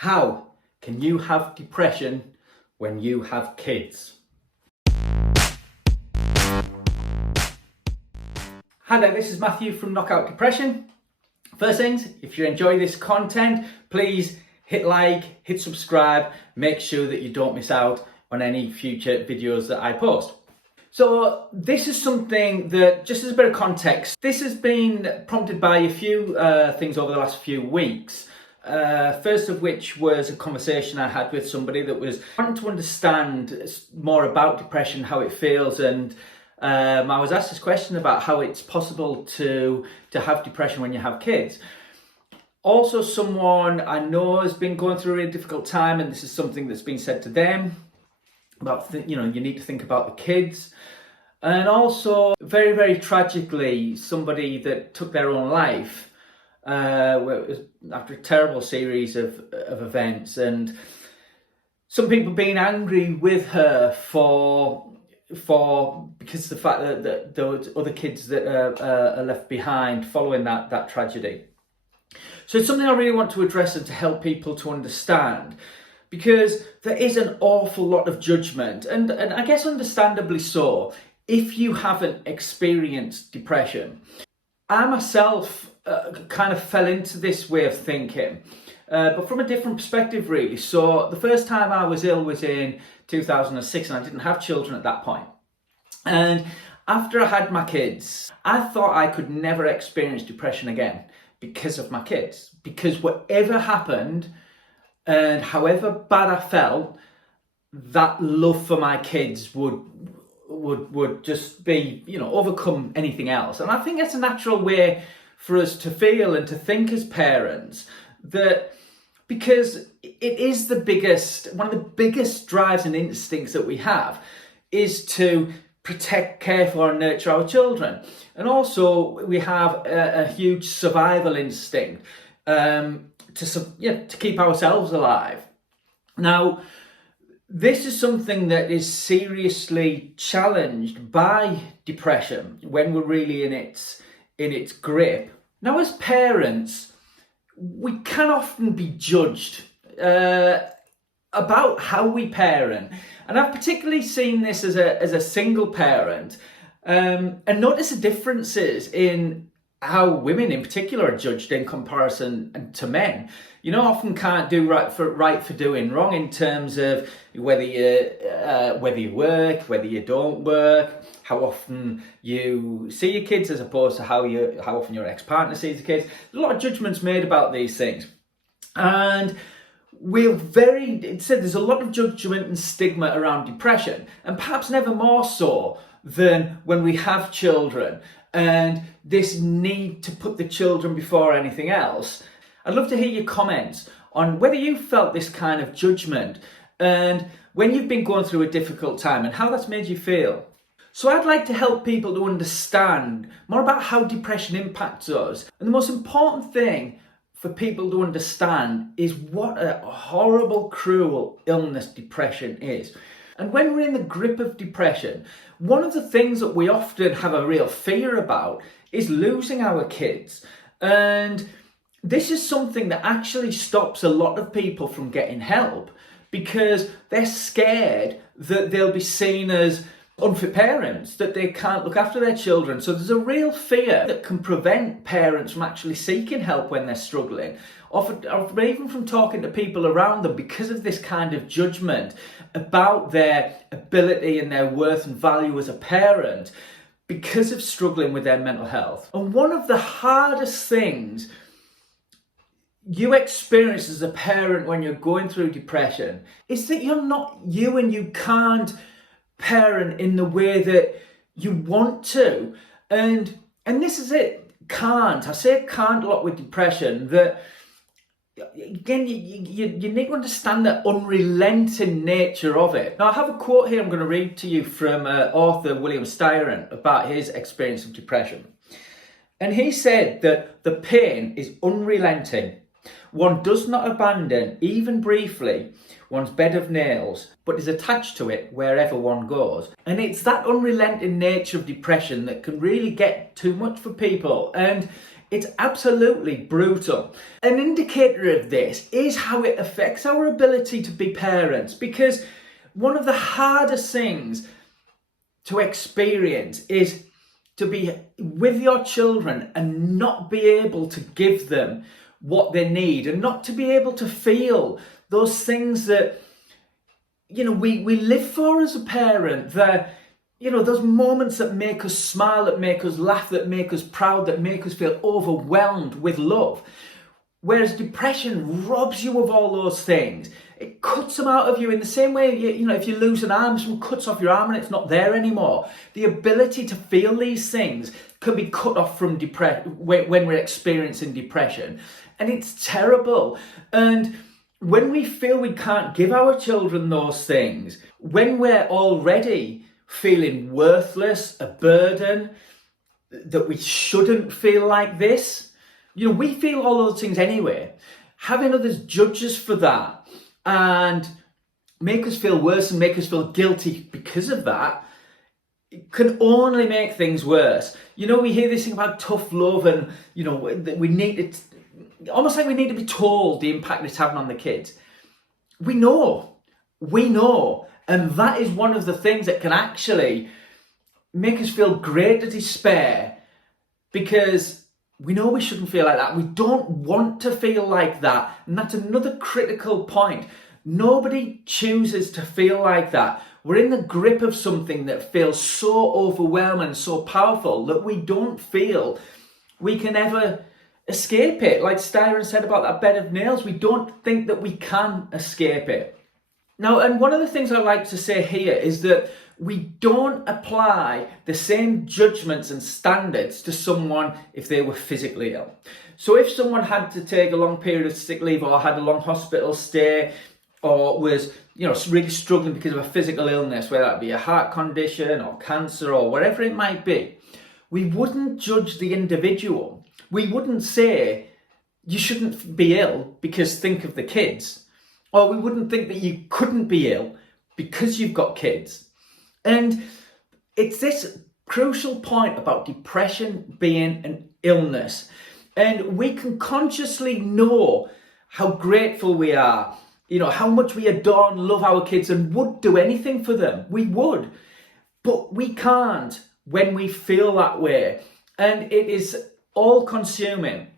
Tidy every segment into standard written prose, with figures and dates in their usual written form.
How can you have depression when you have kids? Hi there, this is Matthew from Knockout Depression. First things, if you enjoy this content, please hit like, hit subscribe, make sure that you don't miss out on any future videos that I post. So this is something that, just as a bit of context, this has been prompted by a few things over the last few weeks. First of which was a conversation I had with somebody that was wanting to understand more about depression, how it feels, and I was asked this question about how it's possible to have depression when you have kids. Also, someone I know has been going through a really difficult time, and this is something that's been said to them about, you need to think about the kids. And also, very, very tragically, somebody that took their own life after a terrible series of events, and some people being angry with her because of the fact that there were other kids that are left behind following that tragedy. So it's something I really want to address and to help people to understand, because there is an awful lot of judgment, and I guess understandably so, if you haven't experienced depression. I myself kind of fell into this way of thinking, but from a different perspective, really. So the first time I was ill was in 2006, and I didn't have children at that point. And after I had my kids, I thought I could never experience depression again because of my kids. Because whatever happened, and however bad I felt, that love for my kids would just be, overcome anything else. And I think that's a natural way for us to feel and to think as parents, that because it is one of the biggest drives and instincts that we have is to protect, care for and nurture our children. And also we have a huge survival instinct to keep ourselves alive. Now, this is something that is seriously challenged by depression when we're really in its grip. Now, as parents, we can often be judged about how we parent, and I've particularly seen this as a single parent, and notice the differences in how women in particular are judged in comparison to men. Often can't do right for doing wrong in terms of whether you work, whether you don't work, how often you see your kids as opposed to how often your ex-partner sees the kids. There's a lot of judgments made about these things, and there's a lot of judgment and stigma around depression, and perhaps never more so than when we have children, and this need to put the children before anything else. I'd love to hear your comments on whether you felt this kind of judgment, and when you've been going through a difficult time, and how that's made you feel. So I'd like to help people to understand more about how depression impacts us. And the most important thing for people to understand is what a horrible, cruel illness depression is. And when we're in the grip of depression, one of the things that we often have a real fear about is losing our kids. And this is something that actually stops a lot of people from getting help, because they're scared that they'll be seen as unfit parents, that they can't look after their children. So there's a real fear that can prevent parents from actually seeking help when they're struggling, or even from talking to people around them, because of this kind of judgment about their ability and their worth and value as a parent, because of struggling with their mental health. And one of the hardest things you experience as a parent when you're going through depression is that you're not you, and you can't parent in the way that you want to. And this is it. I say can't a lot with depression, that again, you need to understand the unrelenting nature of it. Now, I have a quote here I'm going to read to you from author William Styron about his experience of depression. And he said that the pain is unrelenting. One does not abandon, even briefly, one's bed of nails, but is attached to it wherever one goes. And it's that unrelenting nature of depression that can really get too much for people. And It's absolutely brutal. An indicator of this is how it affects our ability to be parents, because one of the hardest things to experience is to be with your children and not be able to give them what they need, and not to be able to feel those things that, you know, we live for as a parent. That, you know, those moments that make us smile, that make us laugh, that make us proud, that make us feel overwhelmed with love. Whereas depression robs you of all those things. It cuts them out of you in the same way, you know, if you lose an arm, someone cuts off your arm and it's not there anymore. The ability to feel these things can be cut off from when we're experiencing depression. And it's terrible. And when we feel we can't give our children those things, when we're already feeling worthless, a burden, that we shouldn't feel like this, you know, we feel all those things anyway. Having others judge us for that and make us feel worse and make us feel guilty because of that, it can only make things worse. You know, we hear this thing about tough love, and, you know, we need it, almost like we need to be told the impact it's having on the kids. We know. And that is one of the things that can actually make us feel greater despair, because we know we shouldn't feel like that. We don't want to feel like that. And that's another critical point. Nobody chooses to feel like that. We're in the grip of something that feels so overwhelming, so powerful, that we don't feel we can ever escape it. Like Styron said about that bed of nails, we don't think that we can escape it. Now, and one of the things I like to say here is that we don't apply the same judgments and standards to someone if they were physically ill. So if someone had to take a long period of sick leave, or had a long hospital stay, or was, you know, really struggling because of a physical illness, whether that be a heart condition or cancer or whatever it might be, we wouldn't judge the individual. We wouldn't say you shouldn't be ill because think of the kids. Or we wouldn't think that you couldn't be ill because you've got kids. And it's this crucial point about depression being an illness. And we can consciously know how grateful we are, you know, how much we adore and love our kids and would do anything for them. We would. But we can't when we feel that way. And it is all consuming.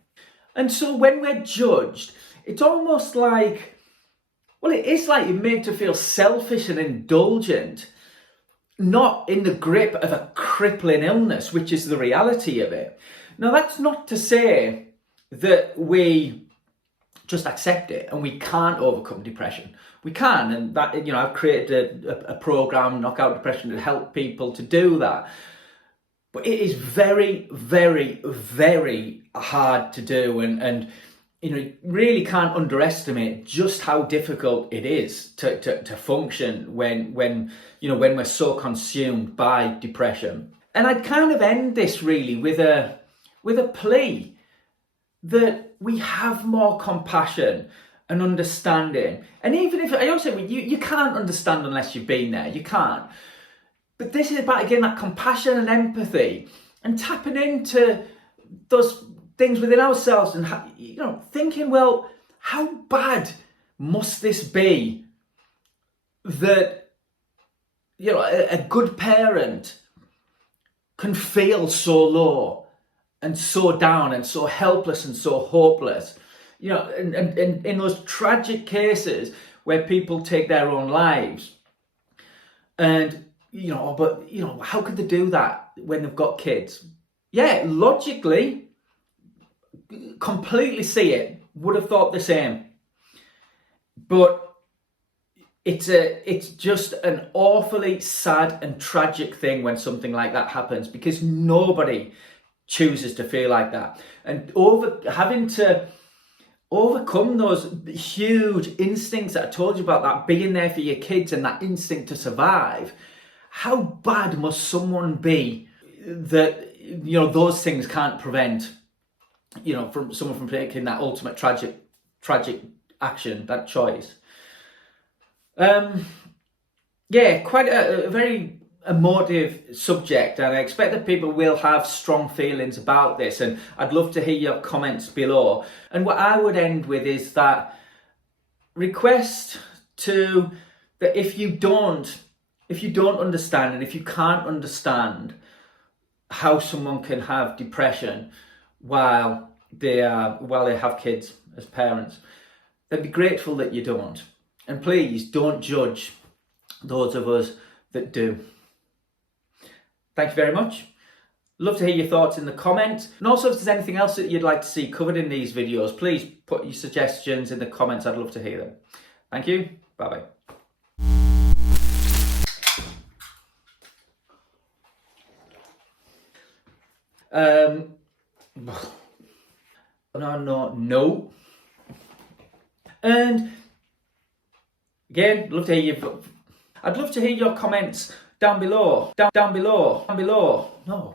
And so when we're judged, it's almost like, well, it is like you're made to feel selfish and indulgent, not in the grip of a crippling illness, which is the reality of it. Now, that's not to say that we just accept it and we can't overcome depression. We can, and that, you know, I've created a program, Knockout Depression, to help people to do that. But it is very, very, very hard to do, and you know, you really can't underestimate just how difficult it is to function when you know, when we're so consumed by depression. And I'd kind of end this really with a plea that we have more compassion and understanding. And even if I also say you can't understand unless you've been there, you can't. But this is about, again, that compassion and empathy and tapping into those things within ourselves and, you know, thinking, well, how bad must this be that, you know, a good parent can feel so low and so down and so helpless and so hopeless, you know, and in those tragic cases where people take their own lives. And, you know, but, you know, how could they do that when they've got kids? Yeah, logically, completely see it, would have thought the same. But it's just an awfully sad and tragic thing when something like that happens, because nobody chooses to feel like that. And having to overcome those huge instincts that I told you about, that being there for your kids and that instinct to survive, how bad must someone be that, you know, those things can't prevent, you know, from someone from taking that ultimate tragic action, that choice. Yeah, quite a very emotive subject, and I expect that people will have strong feelings about this, and I'd love to hear your comments below. And what I would end with is that request that if you don't understand, and if you can't understand how someone can have depression while they have kids as parents, then be grateful that you don't. And please don't judge those of us that do. Thank you very much. Love to hear your thoughts in the comments. And also, if there's anything else that you'd like to see covered in these videos, please put your suggestions in the comments. I'd love to hear them. Thank you. Bye-bye. No. And again, I'd love to hear your comments down below. No.